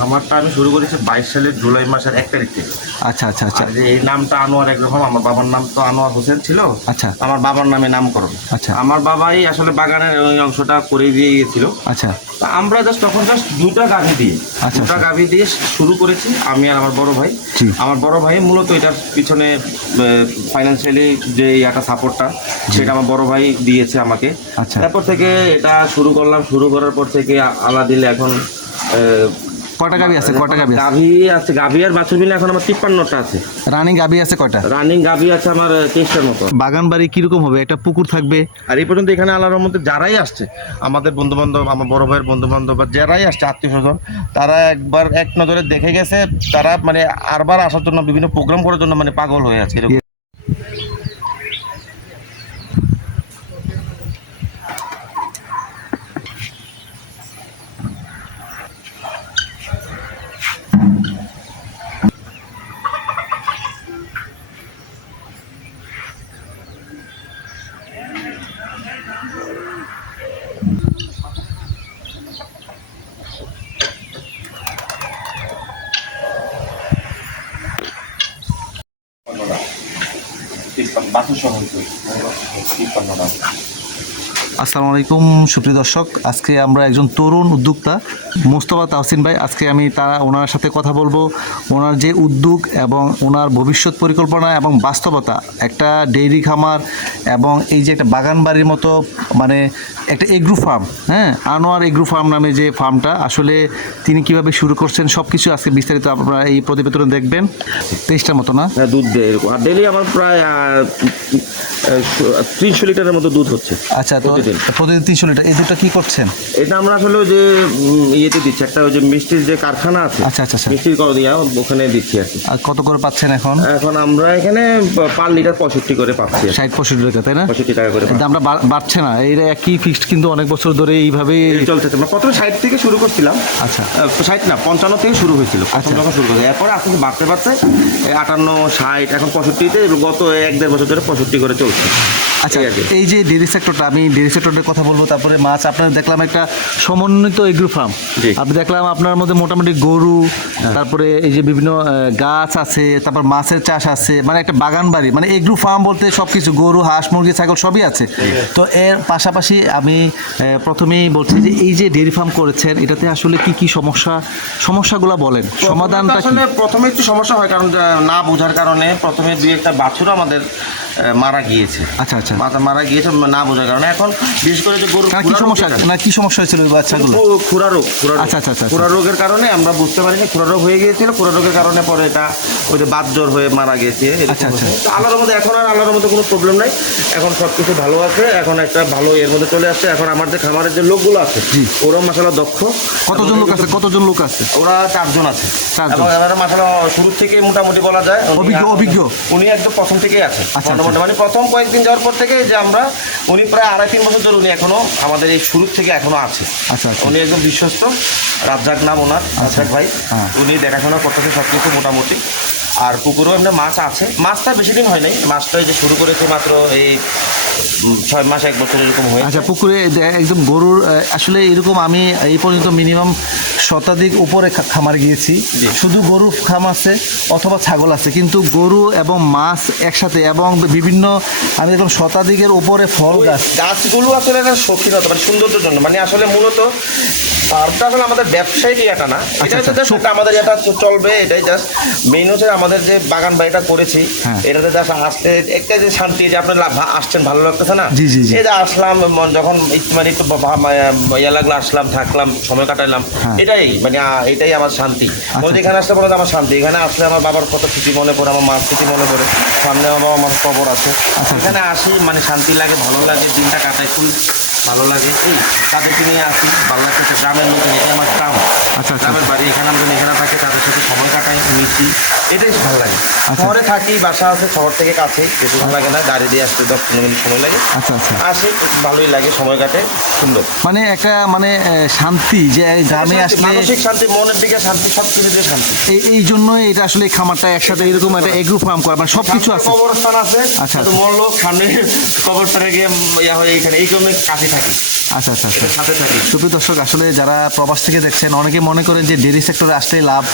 আমারটা আমি শুরু করেছি বাইশ সালের জুলাই মাসের এক তারিখ। থেকে আচ্ছা আচ্ছা আচ্ছা। যে এই নামটা আনোয়ার একরকম আমার বাবার নাম তো আনোয়ার হোসেন ছিল। আচ্ছা। আমার বাবার নামে নামকরণ। আচ্ছা। আমার বাবাই আসলে বাগানের ওই অংশটা করে দিয়ে গিয়েছিল। আচ্ছা। তা আমরা জাস্ট তখন জাস্ট দুটা গাভি দিয়ে আচ্ছা, দুটা আচ্ছা। গাভি দিয়ে শুরু করেছি আমি আর আমার বড় ভাই। আমার বড় ভাই মূলত এটার পিছনে ফাইন্যান্সিয়ালি যে একটা সাপোর্টটা সেটা আমার বড় ভাই দিয়েছে আমাকে। আচ্ছা। তারপর থেকে এটা শুরু করলাম শুরু করার পর থেকে আ- আলা দিলে এখন কটা গাবি আছে? কটা গাবি আছে? গাভি আছে গাভি আর বাছুর মিলে এখন আমার তিপ্পান্নটা আছে। রানিং গাবি আছে কটা রানিং গাভি আছে আমার তেইশটার মতো। বাগান বাড়ি কীরকম হবে? একটা পুকুর থাকবে? আর এই পর্যন্ত এখানে আল্লাহর মধ্যে যারাই আসছে আমাদের বন্ধু বান্ধব আমার বড় ভাইয়ের বন্ধু বান্ধব বা যারাই আসছে আত্মীয় স্বজন তারা একবার এক নজরে দেখে গেছে তারা মানে আরবার আসার জন্য বিভিন্ন প্রোগ্রাম করার জন্য মানে পাগল হয়ে আছে এরকম। বাসু সহ তিপ্পান্নটা আসসালামু আলাইকুম সুপ্রিয় দর্শক। আজকে আমরা একজন তরুণ উদ্যোক্তা মোস্তফা তাহসিন ভাই। আজকে আমি তারা ওনার সাথে কথা বলব। ওনার যে উদ্যোগ এবং ওনার ভবিষ্যৎ পরিকল্পনা এবং বাস্তবতা একটা ডেইরি খামার এবং এই যে একটা বাগান বাড়ির মতো মানে একটা এগ্রু ফার্ম হ্যাঁ? আনোয়ার এগ্রু ফার্ম নামে যে ফার্মটা আসলে তিনি কীভাবে শুরু করছেন সব কিছু আজকে বিস্তারিত আপনারা এই প্রতিবেদনে দেখবেন। তেইশটার মতো না? হ্যাঁ দুধ দেয় আর ডেলি আমার প্রায় তিনশো লিটারের মতো দুধ হচ্ছে। আচ্ছা তো প্রতিদিন। প্রতিদিন তিনশো লিটার। এই দুধটা কী করছেন? এটা আমরা আসলে যে ইয়েতে দিচ্ছি একটা ওই যে মিষ্টির যে কারখানা আছে আচ্ছা আচ্ছা আচ্ছা। মিষ্টির কর দিয়া ওখানে দিচ্ছি আর কি। আর কত করে পাচ্ছেন এখন? এখন আমরা এখানে পার লিটার পঁয়ষট্টি করে পাচ্ছি। ষাট পঁয়ষট্টি টাকা তাই না? পঁয়ষট্টি টাকা করে পাচ্ছি। দামটা বাড়ছে না। এইটা একই ফিক্সড কিন্তু অনেক বছর ধরে এইভাবে এই চলতেছে আমরা প্রথমে ষাট থেকে শুরু করছিলাম। আচ্ছা। ষাট না পঞ্চান্ন থেকে শুরু হয়েছিল। আচ্ছা। যখন শুরু করেছে। এরপর আস্তে আস্তে বাড়তে বাড়তে আটান্ন ষাট এখন পঁয়ষট্টিতে গত এক দেড় বছর ধরে পঁয়ষট্টি করে চলছে। আচ্ছা এই যে ডেরি সেক্টরটা আমি ডেরি সেক্টরের কথা বলব তারপরে মাছ আপনার দেখলাম একটা সমন্বিত এগ্রো ফার্ম। আপনি দেখলাম আপনার মধ্যে মোটামুটি গরু তারপরে এই যে বিভিন্ন গাছ আছে তারপর মাছের চাষ আছে মানে একটা বাগান বাড়ি মানে এগ্রো ফার্ম বলতে সব কিছু গরু হাঁস মুরগি ছাগল সবই আছে। তো এর পাশাপাশি আমি প্রথমেই বলছি যে এই যে ডেরি ফার্ম করেছেন এটাতে আসলে কি কি সমস্যা সমস্যাগুলো বলেন? সমাধানটা কি? আসলে প্রথমে একটু সমস্যা হয় কারণ যে না বোঝার কারণে প্রথমে দুই একটা বাছুর আমাদের মারা গিয়েছে। আচ্ছা আচ্ছা। মাথা মারা গিয়েছে না বোঝার কারণে। এখন বিশেষ করে যে গরু কি সমস্যা না কি সমস্যা হয়েছিল ওই বাচ্চাগুলো খুরা রোগ খুরা আচ্ছা, আচ্ছা, আচ্ছা, খুরা রোগের কারণে আমরা বুঝতে পারিনি খুরা রোগ হয়ে গিয়েছিল খুরা রোগের কারণে পরে এটা ওই যে বাত জ্বর হয়ে মারা গেছে আচ্ছা, আচ্ছা। আল্লাহর মধ্যে এখন আর আল্লাহর মধ্যে কোনো প্রবলেম নাই। এখন সব কিছু ভালো আছে এখন একটা ভালো এর মধ্যে চলে আসছে। এখন আমার যে খামারের যে লোকগুলো আছে জি। ওরাও মশালা দক্ষ। কতজন লোক আছে? কতজন লোক আছে? ওরা চারজন আছে। চারজন। মাসালা শুরু থেকে মোটামুটি বলা যায় অভিজ্ঞ, অভিজ্ঞ। উনি একদম প্রথম থেকেই আছে। আচ্ছা, মোটামুটি মানে প্রথম কয়েকদিন যাওয়ার পর থেকে যে আমরা উনি প্রায় আড়াই তিন বছর ধরে উনি এখনও আমাদের এই শুরু থেকে এখনও আছে। আচ্ছা আচ্ছা। উনি একদম বিশ্বস্ত রাজ্জাক নাম ওনার রাজ্জাক ভাই। হ্যাঁ। উনি দেখাশোনা করতেছে সব কিছু মোটামুটি। আর পুকুরেও এমনি মাছ আছে। মাছটা বেশি দিন হয় নাই। মাছটা যে শুরু করেছে মাত্র এই ছয় মাস এক বছর এরকম হয় আচ্ছা পুকুরে একদম গরুর আসলে এরকম আমি এই পর্যন্ত মিনিমাম শতাধিক উপরে খামার গিয়েছি। শুধু গরু খাম আছে অথবা ছাগল আছে কিন্তু গরু এবং মাছ একসাথে এবং বিভিন্ন আমি দেখলাম শতাধিকের উপরে ফল গাছ। গাছগুলো আসলে শৌখিনতা মানে সৌন্দর্যের জন্য। মানে আসলে মূলত ফার্মটা আসলে আমাদের ব্যবসায়িক ইয়েটা না এটা আচ্ছা, হচ্ছে আচ্ছা, আমাদের এটা চলবে এটাই জাস্ট মেইন হচ্ছে আমাদের যে বাগান বাড়িটা করেছি হ্যাঁ। এটাতে জাস্ট আসতে একটা যে শান্তি যে আপনি লা- ভা- আসছেন ভালো লাগতেছে না। এই যে আসলাম যখন মানে একটু ইয়ে লাগল আসলাম থাকলাম সময় কাটাইলাম হ্যাঁ। এটাই মানে এটাই আমার শান্তি বলতে এখানে আসলে পরে আমার শান্তি এখানে আসলে আমার বাবার কত স্মৃতি মনে পড়ে আমার মার স্মৃতি মনে পড়ে সামনে আমার বাবা আমার কবর আছে আচ্ছা। এখানে আসি মানে শান্তি লাগে ভালো লাগে দিনটা কাটাই খুব ভালো লাগে। এই তাদেরকে নিয়ে আসি। ভালো থেকে গ্রামের লোক এটা আমার গ্রাম। আচ্ছা, আচ্ছা। গ্রামের বাড়ি এখানে আমরা এখানে থাকে তাদের সাথে সময় কাটাই মিশি। এটাই ভালো লাগে। আচ্ছা। শহরে থাকি বাসা আছে শহর থেকে কাছে বেশি ভালো লাগে না গাড়ি দিয়ে আসতে দশ পনেরো মিনিট সময় লাগে। আচ্ছা আচ্ছা। আসি ভালোই লাগে সময় কাটে সুন্দর। মানে একটা মানে শান্তি যে গ্রামে আসলে মানসিক শান্তি মনের দিকে শান্তি সব কিছু দিয়ে শান্তি। এই এই জন্যই এটা আসলে খামারটা একসাথে এরকম একটা এগ্রো ফার্ম করা মানে সব কিছু আছে। কবরস্থান আছে আচ্ছা, আচ্ছা। মরলো সামনে কবরস্থানে গিয়ে ইয়া হয়ে এখানে এই জন্য কাছে থাকে। আচ্ছা আচ্ছা আচ্ছা। সাথে থাকি। সুপ্রিয় দর্শক আসলে যারা প্রবাস থেকে দেখছেন অনেকে মনে করেন যে ডেরি সেক্টরে আসলেই লাভ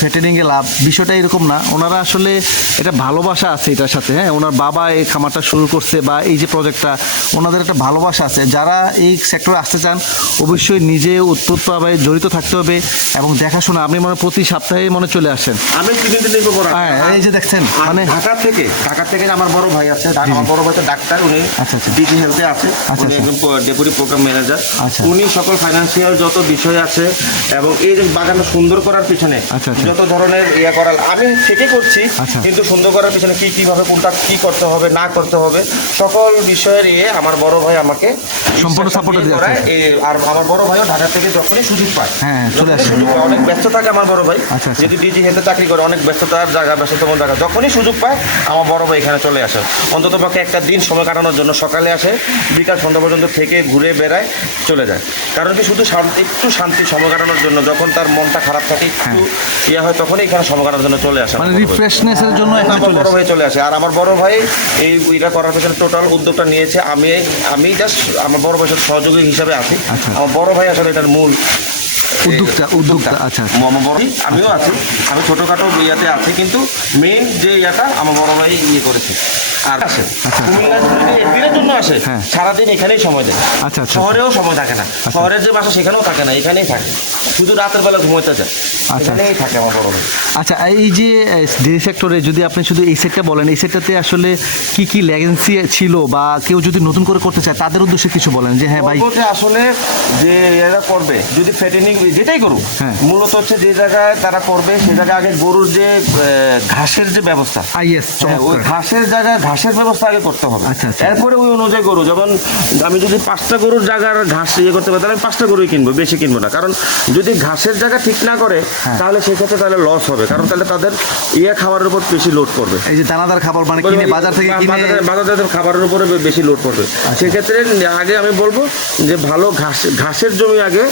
ফেটেনিংয়ে লাভ বিষয়টা এরকম না। ওনারা আসলে এটা ভালোবাসা আছে এটার সাথে হ্যাঁ? ওনার বাবা এই খামারটা শুরু করছে বা এই যে প্রজেক্টটা ওনাদের একটা ভালোবাসা আছে। যারা এই সেক্টরে আসতে চান অবশ্যই নিজে উত্তরভাবে জড়িত থাকতে হবে এবং দেখাশোনা। আপনি মনে হয় প্রতি সপ্তাহে মনে চলে আসেন। আমি নির্ভর হ্যাঁ এই যে দেখছেন মানে ঢাকা থেকে ঢাকা থেকে আমার বড় ভাই আছে আমার বড় ভাই তো ডাক্তার উনি আচ্ছা, আচ্ছা। ডিজি হেলথে আছে। আচ্ছা, উনি আচ্ছা। একজন ডেপুটি প্রোগ্রাম ম্যানেজার আচ্ছা। উনি সকল ফাইন্যান্সিয়াল যত বিষয় আছে এবং এই যে বাগানটা সুন্দর করার পিছনে আচ্ছা। যত ধরনের ইয়া করার আমি ঠিকই করছি আচ্ছা। কিন্তু সুন্দর করার পিছনে কি কীভাবে কোনটা কি করতে হবে না করতে হবে সকল বিষয়ের ইয়ে আমার বড় ভাই আমাকে সম্পূর্ণ support দিয়ে আর আমার বড় ভাইও ঢাকা থেকে যখনই সুযোগ পায় হ্যাঁ, চলে আসে। অনেক ব্যস্ত থাকে আমার বড় ভাই আচ্ছা, আচ্ছা। যদি ডিজি হেলথে চাকরি করে অনেক ব্যস্ততার জায়গা ব্যস্ততম জায়গা যখনই সুযোগ পায় আমার বড় ভাই এখানে চলে আসে অন্তত পক্ষে একটা দিন সময় কাটানোর জন্য সকালে আসে বিকাল সন্ধ্যা পর্যন্ত থেকে ঘুরে বেড়ায় চলে যায় কারণ কি শুধু শান্তি একটু শান্তি সময় কাটানোর জন্য যখন তার মনটা খারাপ থাকে একটু ইয়ে হয় তখনই এখানে সময় কাটানোর জন্য চলে আসে মানে রিফ্রেশনেসের জন্য এখানে চলে বড় ভাই চলে আসে। আর আমার বড় ভাই এই ইটা করার পেছনে টোটাল উদ্যোগটা নিয়েছে। আমি আমি জাস্ট আমার বড় ভাইয়ের সহযোগী হিসাবে আছি। আচ্ছা। আমার বড় ভাই আসলে এটার মূল উদ্যোক্তা উদ্যোক্তা আচ্ছা আচ্ছা। আমার বড় আমিও আছি। আমি ছোটখাটো ইয়াতে আছি কিন্তু মেইন যে ইয়াটা আমার বড় ভাই ইয়ে করেছে। আর আচ্ছা। কুমিল্লা যদি একদিনের জন্য আসে হ্যাঁ। সারাদিন এখানেই সময় দেয় আচ্ছা, আচ্ছা। শহরেও সময় থাকে না শহরের যে বাসা সেখানেও থাকে না এখানেই থাকে শুধু রাতের বেলা ঘুমোতে যায় আচ্ছা। এখানেই থাকে আমার বড় আচ্ছা এই যে ডেরি সেক্টরে যদি আপনি শুধু এই সেটটা বলেন এই সেটটাতে আসলে কি কি লেগেন্সি ছিল বা কেউ যদি নতুন করে করতে চায় তাদের উদ্দেশ্যে কিছু বলেন যে হ্যাঁ ভাই আসলে যে এরা করবে যদি ফ্যাটেনিং যেটাই করুক হ্যাঁ। মূলত হচ্ছে যে জায়গায় তারা করবে সে জায়গায় আগে গরুর যে ঘাসের যে ব্যবস্থা হ্যাঁ, ওই ঘাসের জায়গায় ঘাসের ব্যবস্থা আগে করতে হবে। আচ্ছা, আচ্ছা। এরপরে ওই অনুযায়ী গরু যেমন আমি যদি পাঁচটা গরুর জায়গার ঘাস ইয়ে করতে পারি তাহলে আমি পাঁচটা গরুই কিনবো বেশি কিনবো না। কারণ যদি ঘাসের জায়গা ঠিক না করে হ্যাঁ। তাহলে সেক্ষেত্রে তাহলে লস হবে। কারণ তাহলে তাদের ইয়ে খাবারের উপর বেশি লোড করবে এই যে দানাদার খাবার মানে কিনে বাজার থেকে কিনে আচ্ছা। বাজারে- বাজারে খাবারের উপরে বেশি লোড পড়বে। সেক্ষেত্রে আগে আমি বলব যে ভালো ঘাস ঘাসের জমি আগে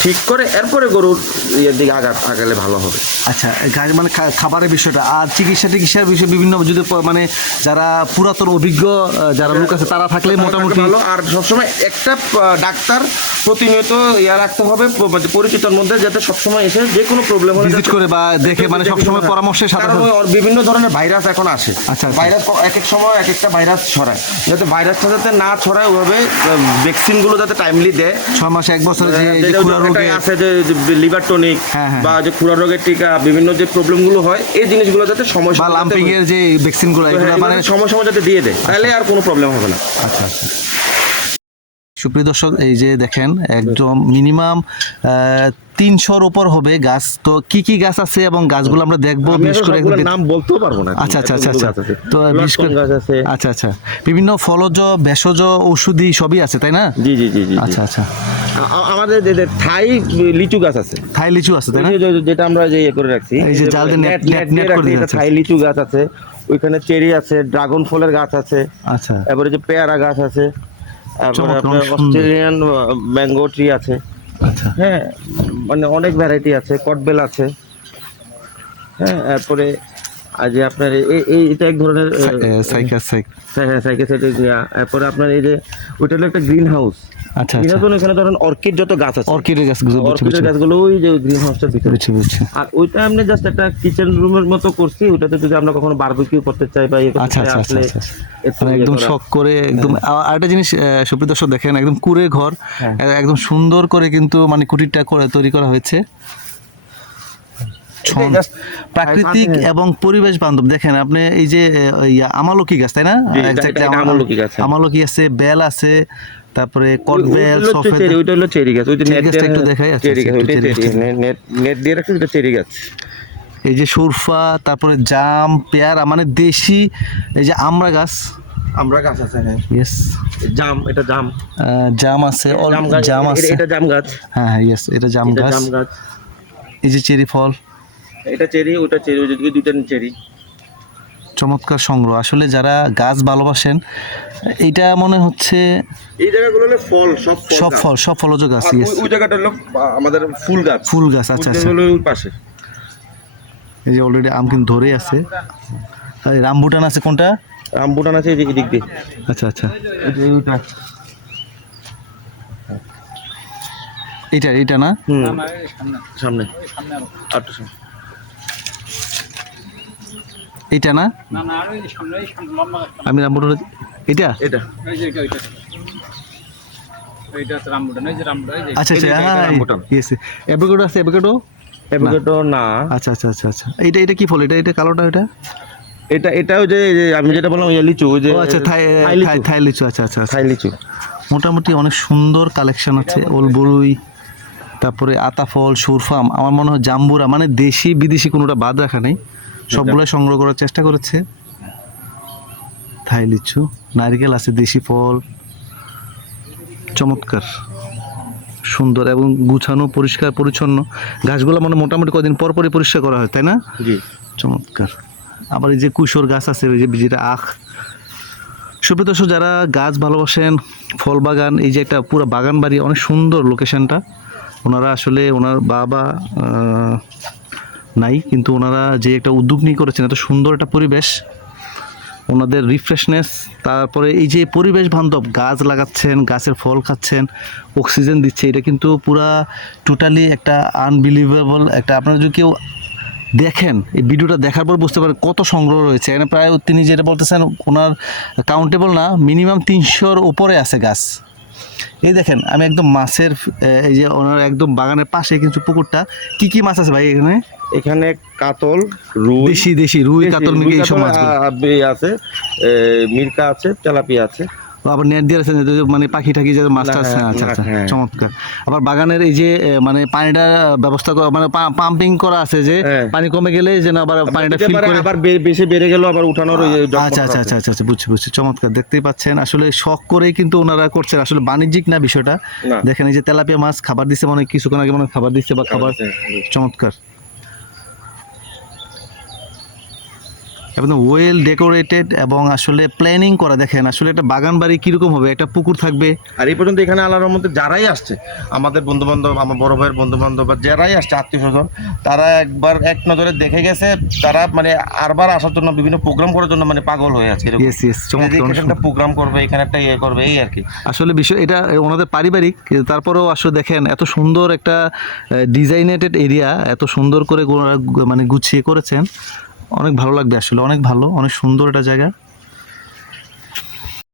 ঠিক করে এরপরে গরুর ইয়ের দিকে আগা আগালে ভালো হবে। আচ্ছা মানে খাবারের বিষয়টা। আর চিকিৎসা টিকিৎসার বিষয় বিভিন্ন যদি মানে যারা পুরাতন অভিজ্ঞ যারা লোক আছে তারা থাকলে মোটামুটি ভালো। আর সবসময় একটা ডাক্তার প্রতিনিয়ত ইয়া রাখতে হবে মানে পরিচিতর মধ্যে যাতে সবসময় এসে যে কোনো প্রবলেম হলে যাতে- করে বা দেখে মানে সবসময় পরামর্শের সাথে বিভিন্ন ধরনের ভাইরাস এখন আসে। আচ্ছা, আচ্ছা। ভাইরাস ক- এক এক সময় এক একটা ভাইরাস ছড়ায়। যাতে ভাইরাসটা যাতে না ছড়ায় ওইভাবে ভ্যাকসিনগুলো যাতে টাইমলি দেয়। ছয় মাসে এক বছর যে খুরা রোগে আছে যে লিভার টনিক হ্যাঁ, হ্যাঁ। বা যে খুরা রোগের টিকা বিভিন্ন যে প্রবলেমগুলো হয় এই জিনিসগুলো যাতে সময় বা লাম্পিং এর যে ভ্যাকসিনগুলো হ্যাঁ, এগুলো মানে সময় সময় যাতে দিয়ে দেয় তাহলে আর কোনো প্রবলেম হবে না। আচ্ছা আচ্ছা। সুপ্রিয় দর্শক এই যে দেখেন একদম মিনিমাম তিনশোর উপর হবে গাছ। তো কি কি গাছ আছে এবং গাছগুলো আমরা দেখব বিশেষ করে নাম বলতেও পারব না আচ্ছা আচ্ছা আচ্ছা আচ্ছা। তো বিশেষ করে গাছ আছে। আচ্ছা আচ্ছা। বিভিন্ন ফলজ ভেষজ ঔষধি সবই আছে তাই না? জি জি জি জি আচ্ছা আচ্ছা। আমাদের থাই লিচু গাছ আছে। থাই লিচু আছে তাই না? যেটা আমরা যে ইয়ে করে রাখছি এই যে জাল দিয়ে net দিয়ে করে। থাই লিচু গাছ আছে। ওইখানে চেরি আছে ড্রাগন ফলের গাছ আছে আচ্ছা। এবারে যে পেয়ারা গাছ আছে তারপরে আপনার অস্ট্রেলিয়ান ম্যাঙ্গো ট্রি আছে। আচ্ছা। হ্যাঁ মানে অনেক ভ্যারাইটি আছে কটবেল আছে। হ্যাঁ তারপরে যে আপনার এই এটা এক ধরনের সাইকাস সাইক হ্যাঁ হ্যাঁ সাইকেসাইটিক তারপরে আপনার এই যে ওইটা হলো একটা গ্রিন হাউস আচ্ছা আচ্ছা। এখানে ধরেন অর্কিড যত গাছ আছে। অর্কিডের গাছগুলো অর্কিডের গাছগুলো ওই যে গ্রিন হাউসটার ভিতরে। বুঝছি বুঝছি। আর ওইটা জাস্ট একটা কিচেন রুমের মতো করছি ওটাতে যদি আমরা কখনো বারবিকিউ করতে চাই বা আচ্ছা আচ্ছা আচ্ছা মানে একদম করা। শখ করে একদম আরেকটা জিনিস সুপ্রিয় দর্শক দেখেন একদম কুড়ে ঘর। হ্যাঁ। একদম সুন্দর করে কিন্তু মানে কুটিরটা করে তৈরি করা হয়েছে। প্রাকৃতিক হ্যাঁ। এবং পরিবেশ বান্ধব। দেখেন আপনি এই যে আমালকি গাছ তাই না? আমালকি গাছ, হ্যাঁ। আমলকি আছে বেল আছে তারপরে কটবেল সফেদ ওইটা হলো চেরি গাছ ওই যে দিয়ে- একটু দেখাই, আচ্ছা, চেরি গাছ। নে- নেট নেট দিয়ে রাখছি ওটা চেরি গাছ। এই যে সুরফা তারপরে জাম পেয়ারা মানে দেশি এই যে আমড়া গাছ। আমরা গাছ আছে হ্যাঁ। ইয়েস জাম এটা জাম। জাম আছে জাম এটা- আছে। এটা জাম গাছ। হ্যাঁ হ্যাঁ ইয়েস এটা জাম গাছ। জাম গাছ। এই যে চেরি ফল। এটা চেরি ওটা চেরি ওই যে দুইটা চেরি। চমৎকার সংগ্রহ। আসলে যারা গাছ ভালোবাসেন এটা মনে হচ্ছে এই জায়গাগুলো হলো ফল সব ফল সব ফল সব ফলজ গাছ ওই- জায়গাটা হলো আমাদের ফুল গাছ। ফুল গাছ আচ্ছা আচ্ছা। ওই পাশে। এই যে অলরেডি আম কিন্তু ধরে আছে। আর এই রামবুটান আছে কোনটা? রামবুটান আছে এই যে এদিক দিয়ে। আচ্ছা আচ্ছা। এই যে ওইটা। এটা এটা না? হুম। সামনে। আটটা সামনে। এটা না না না আর ওই যে সামনে এই সামনে লম্বা গাছটা। আমি রামপুর এটা এটা ওই যে এটা, ওইটা। ওইটা হচ্ছে রামবুটান, ওই যে রামবুটান, যে। আচ্ছা আচ্ছা এটা, এটা হ্যাঁ ইয়েস অ্যাভোকাডো আছে অ্যাভোকাডো? অ্যাভোকাডো না। আচ্ছা আচ্ছা আচ্ছা আচ্ছা। এটা এটা কি ফল? এটা এটা কালোটা এটা? এটা এটা ওই যে আমি যেটা বললাম ওই লিচু ওই যে আচ্ছা থাই থাই লিচু। থাই থাই লিচু আচ্ছা আচ্ছা আচ্ছা। থাই লিচু। মোটামুটি অনেক সুন্দর কালেকশন আছে ওল বড়ুই তারপরে আতা ফল সুরফাম আমার মনে হয় জাম্বুরা মানে দেশি বিদেশি কোনোটা বাদ রাখা নেই। সবগুলো সংগ্রহ করার চেষ্টা করেছে। থাই লিচু নারকেল আছে দেশি ফল। চমৎকার। সুন্দর এবং গুছানো পরিষ্কার পরিচ্ছন্ন। গাছগুলো মানে মোটামুটি কদিন পর পরই পরিষ্কার করা হয় তাই না? জি। চমৎকার। আবার এই যে কুশোর গাছ আছে ওই যে যেটা আখ। সুপ্রিয় দর্শক যারা গাছ ভালোবাসেন ফল বাগান এই যে একটা পুরো বাগান বাড়ি অনেক সুন্দর লোকেশনটা ওনারা আসলে ওনার বাবা নাই, কিন্তু ওনারা যে একটা উদ্যোগ নিয়ে করেছেন, এত সুন্দর একটা পরিবেশ, ওনাদের রিফ্রেশনেস তারপরে এই যে পরিবেশ বান্ধব, গাছ লাগাচ্ছেন, গাছের ফল খাচ্ছেন অক্সিজেন দিচ্ছে, এটা কিন্তু পুরা টোটালি একটা আনবিলিভেবল একটা, আপনারা যদি কেউ দেখেন, এই ভিডিওটা দেখার পর বুঝতে পারেন কত সংগ্রহ রয়েছে। এখানে প্রায় তিনি যেটা বলতেছেন, ওনার কাউন্টেবল না মিনিমাম তিনশোর উপরে আছে গাছ। এই দেখেন আমি একদম মাছের এই যে ওনার একদম বাগানের পাশে কিন্তু পুকুরটা। কি কি মাছ আছে ভাই এখানে? এখানে কাতল রুই দেশি দেশি রুই কাতল রুই এই সব বে আছে মিরকা আছে তেলাপিয়া আছে। আবার নেট দিয়ে রাখছেন মানে পাখি টাকি যে মাছ টাছ হ্যাঁ, আচ্ছা আচ্ছা হ্যাঁ। চমৎকার। আবার বাগানের এই যে মানে পানিটা ব্যবস্থা করা মানে পাম্পিং করা আছে যে হ্যাঁ। পানি কমে গেলে যেন আবার পানিটা ফিল করে আবার বেশি বেড়ে গেল আবার উঠানোর ওই আচ্ছা আচ্ছা আচ্ছা আচ্ছা আচ্ছা বুঝছি বুঝছি চমৎকার দেখতেই পাচ্ছেন। আসলে শখ করেই কিন্তু ওনারা করছেন। আসলে বাণিজ্যিক না বিষয়টা। দেখেন এই যে তেলাপিয়া মাছ খাবার দিচ্ছে মানে কিছুক্ষণ আগে মনে হয় খাবার দিচ্ছে বা খাবার চমৎকার। একদম ওয়েল ডেকোরেটেড এবং আসলে প্ল্যানিং করা দেখেন আসলে একটা বাগান বাড়ি কীরকম হবে? একটা পুকুর থাকবে। আর এই পর্যন্ত এখানে আল্লাহর মধ্যে যারাই আসছে আমাদের বন্ধু বান্ধব আমার বড় ভাইয়ের বন্ধু বান্ধব বা যারাই আসছে আত্মীয় স্বজন তারা একবার এক নজরে দেখে গেছে তারা মানে আরবার আসার জন্য বিভিন্ন প্রোগ্রাম করার জন্য মানে পাগল হয়ে আছে একটা প্রোগ্রাম করবে এখানে একটা ইয়ে করবে এই আর কি। আসলে বিষয় এটা ওনাদের পারিবারিক তারপরেও আসলে দেখেন এত সুন্দর একটা ডিজাইনেটেড এরিয়া এত সুন্দর করে মানে গুছিয়ে করেছেন। অনেক ভালো লাগবে আসলে অনেক ভালো অনেক সুন্দর একটা জায়গা।